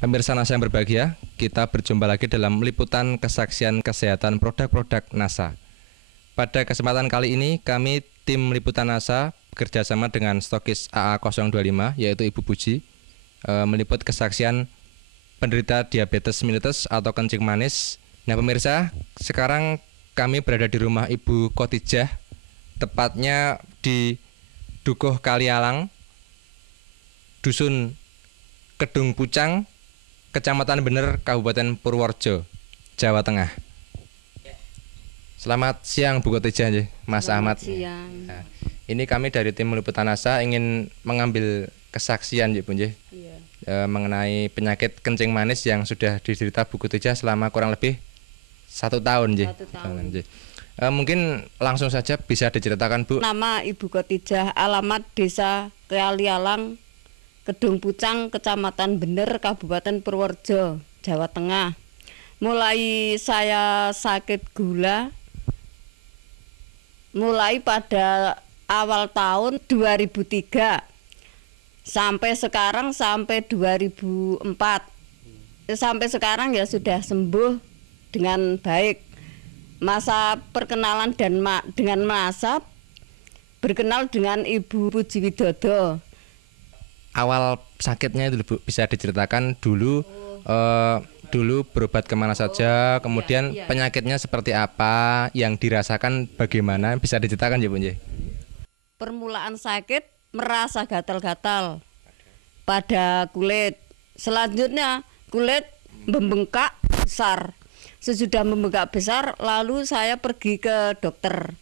Pemirsa NASA yang berbahagia, kita berjumpa lagi dalam liputan kesaksian kesehatan produk-produk NASA. Pada kesempatan kali ini, kami tim liputan NASA bekerjasama dengan stokis AA025, yaitu Ibu Puji, meliput kesaksian penderita diabetes mellitus atau kencing manis. Nah pemirsa, sekarang kami berada di rumah Ibu Khotijah, tepatnya di Dukuh Kalialang, Dusun Kedung Pucang, Kecamatan Bener, Kabupaten Purworejo, Jawa Tengah. Selamat siang Bu Khotijah, Mas Ahmad. Siang. Nah, ini kami dari tim liputan NASA ingin mengambil kesaksian Bu mengenai penyakit kencing manis yang sudah diderita Bu Khotijah selama kurang lebih 1 tahun. 1 tahun. Mungkin langsung saja bisa diceritakan Bu. Nama Ibu Khotijah, alamat Desa Kalialang, Kedung Pucang, Kecamatan Bener, Kabupaten Purworejo, Jawa Tengah. Mulai saya sakit gula mulai pada awal tahun 2003 sampai sekarang, sampai 2004. Sampai sekarang ya sudah sembuh dengan baik. Masa perkenalan dan dengan masa berkenal dengan Ibu Puji Widodo. Awal sakitnya itu Bu, bisa diceritakan dulu dulu berobat kemana saja, kemudian penyakitnya seperti apa, yang dirasakan bagaimana, bisa diceritakan Bu? Permulaan sakit merasa gatal-gatal pada kulit. Selanjutnya kulit membengkak besar. Sesudah membengkak besar, lalu saya pergi ke dokter.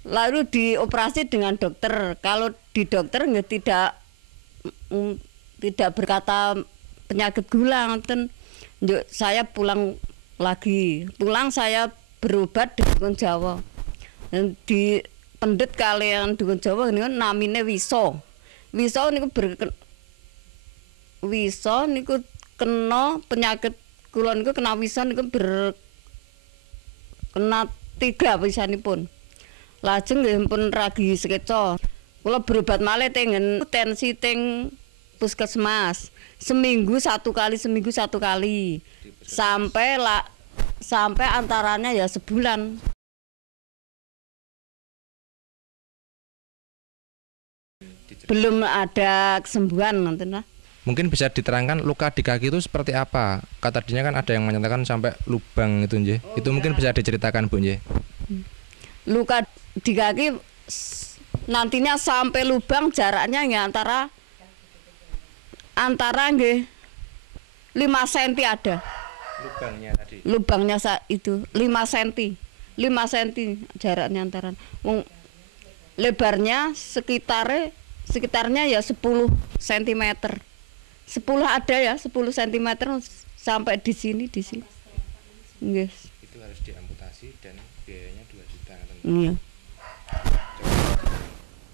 Lalu dioperasi dengan dokter. Kalau di dokter tidak berkata penyakit gula, saya pulang lagi. Pulang saya berobat di Dukun Jawa. Dan di pendet kalian Dukun Jawa ini namine Wiso. Wiso niku kena penyakit kula niku kena Wiso niku kena 3 pisanipun. Lajeng nggih pun ragi sekeca. Kula berobat malih tengen tensi teng puskesmas. Seminggu satu kali. Sampai antaranya ya sebulan. Belum ada kesembuhan nanti lah. Mungkin bisa diterangkan luka di kaki itu seperti apa? Kata tadinya kan ada yang menyatakan sampai lubang itu nje. Itu mungkin bisa diceritakan Bu nje. Luka di kaki nantinya sampai lubang jaraknya ya antara nggih 5 cm ada. Lubangnya tadi. Lubangnya itu 5 cm. 5 cm jaraknya antara. Lebarnya sekitarnya ya 10 cm. 10 ada ya, 10 cm sampai di sini. Nggih. Itu harus diamputasi dan biayanya 2 juta. Iya.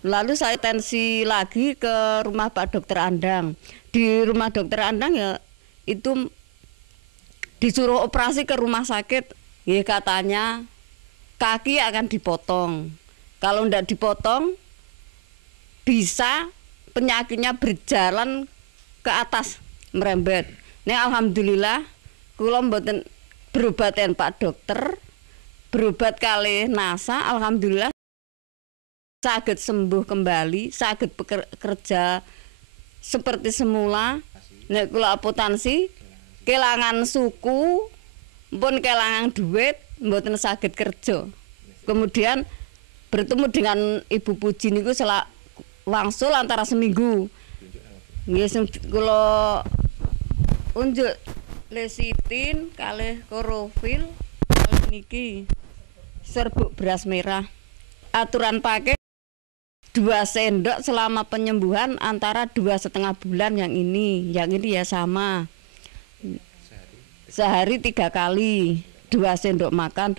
Lalu saya tensi lagi ke rumah Pak Dokter Andang. Di rumah Dokter Andang ya itu disuruh operasi ke rumah sakit. Ya katanya kaki akan dipotong. Kalau tidak dipotong bisa penyakitnya berjalan ke atas merembet. Nah alhamdulillah kula mboten berobaten Pak Dokter, berobat kali NASA, alhamdulillah saged sembuh kembali, saged bekerja seperti semula. Nek kula apotansi kelangan suku, pun kelangan duit, mboten saged kerja. Kemudian bertemu dengan Ibu Puji niku wangsul antara seminggu. Nggih kula unjuk lesitin kalih klorofil niki serbuk beras merah. Aturan pakai 2 sendok selama penyembuhan antara 2,5 bulan yang ini ya sama. Sehari 3 kali, 2 sendok makan.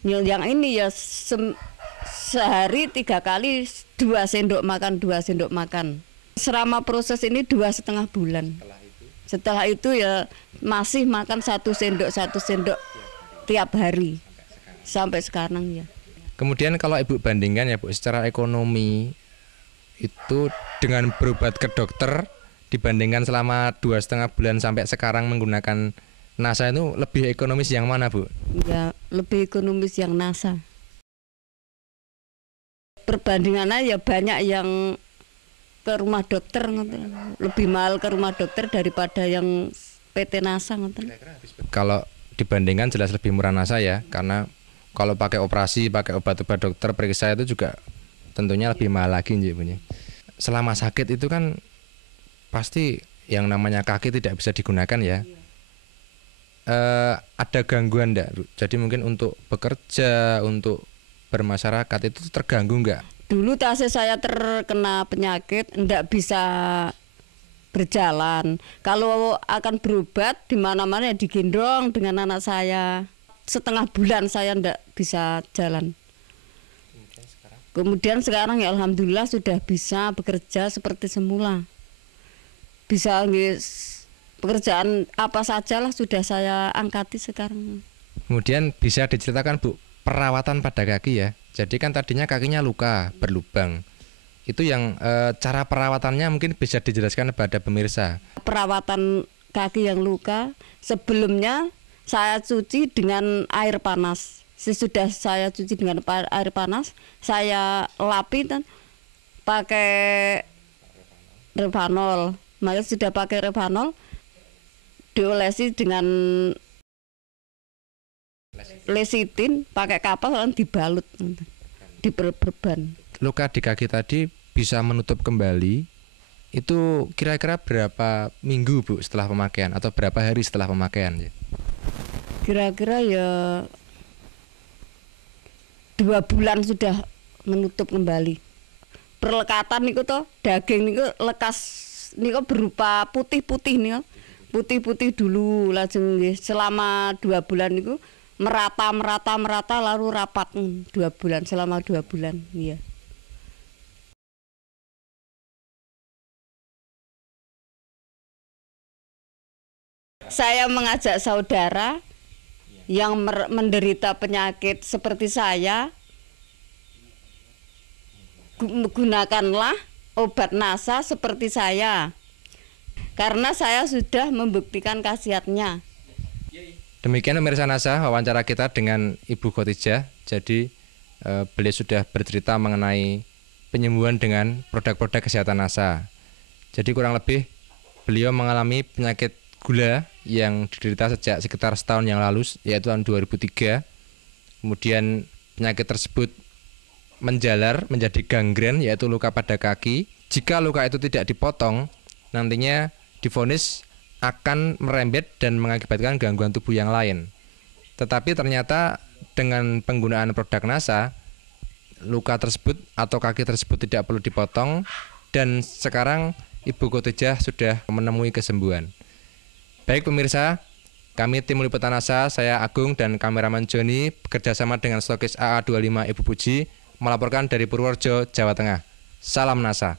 Yang ini ya sehari 3 kali 2 sendok makan. Selama proses ini 2,5 bulan. Setelah itu ya masih makan 1 sendok tiap hari sampai sekarang ya. Kemudian kalau Ibu bandingkan ya Bu, secara ekonomi itu dengan berobat ke dokter dibandingkan selama 2,5 bulan sampai sekarang menggunakan NASA itu lebih ekonomis yang mana, Bu? Ya, lebih ekonomis yang NASA. Perbandingannya ya banyak yang ke rumah dokter ngoten. Lebih mahal ke rumah dokter daripada yang PT NASA ngoten. Kalau dibandingkan jelas lebih murah NASA ya, karena kalau pakai operasi, pakai obat-obat dokter periksa itu juga tentunya lebih mahal lagi Bu. Selama sakit itu kan pasti yang namanya kaki tidak bisa digunakan ya. Ada gangguan enggak? Jadi mungkin untuk bekerja, untuk bermasyarakat itu terganggu enggak? Dulu saya terkena penyakit, enggak bisa berjalan. Kalau akan berobat di mana-mana ya digendong dengan anak saya. Setengah bulan saya enggak bisa jalan. Kemudian sekarang ya alhamdulillah sudah bisa bekerja seperti semula. Bisa pekerjaan apa sajalah sudah saya angkati sekarang. Kemudian bisa diceritakan Bu, perawatan pada kaki ya. Jadi kan tadinya kakinya luka, berlubang. Itu yang cara perawatannya mungkin bisa dijelaskan kepada pemirsa. Perawatan kaki yang luka sebelumnya saya cuci dengan air panas. Sesudah saya cuci dengan air panas, saya lapi dan pakai Revanol. Maka sudah pakai Revanol, diolesi dengan lesitin, pakai kapal lalu dibalut, diperban. Luka di kaki tadi bisa menutup kembali. Itu kira-kira berapa minggu Bu setelah pemakaian atau berapa hari setelah pemakaian? Kira-kira ya 2 bulan sudah menutup kembali. Perlekatan niku toh daging niku lekas niku berupa putih-putih niku. Putih-putih dulu lajeng selama 2 bulan niku merata lalu rapat 2 bulan selama 2 bulan iya. Saya mengajak saudara yang menderita penyakit seperti saya, gunakanlah obat NASA seperti saya. Karena saya sudah membuktikan khasiatnya. Demikian pemirsa NASA wawancara kita dengan Ibu Khotijah. Jadi beliau sudah bercerita mengenai penyembuhan dengan produk-produk kesehatan NASA. Jadi kurang lebih beliau mengalami penyakit gula yang diderita sejak sekitar setahun yang lalu, yaitu tahun 2003. Kemudian penyakit tersebut menjalar menjadi gangren, yaitu luka pada kaki. Jika luka itu tidak dipotong, nantinya divonis akan merembet dan mengakibatkan gangguan tubuh yang lain. Tetapi ternyata dengan penggunaan produk NASA, luka tersebut atau kaki tersebut tidak perlu dipotong, dan sekarang Ibu Khotijah sudah menemui kesembuhan. Baik pemirsa, kami tim liputan NASA, saya Agung dan kameraman Joni bekerjasama dengan stokis AA25 Ibu Puji melaporkan dari Purworejo, Jawa Tengah. Salam NASA.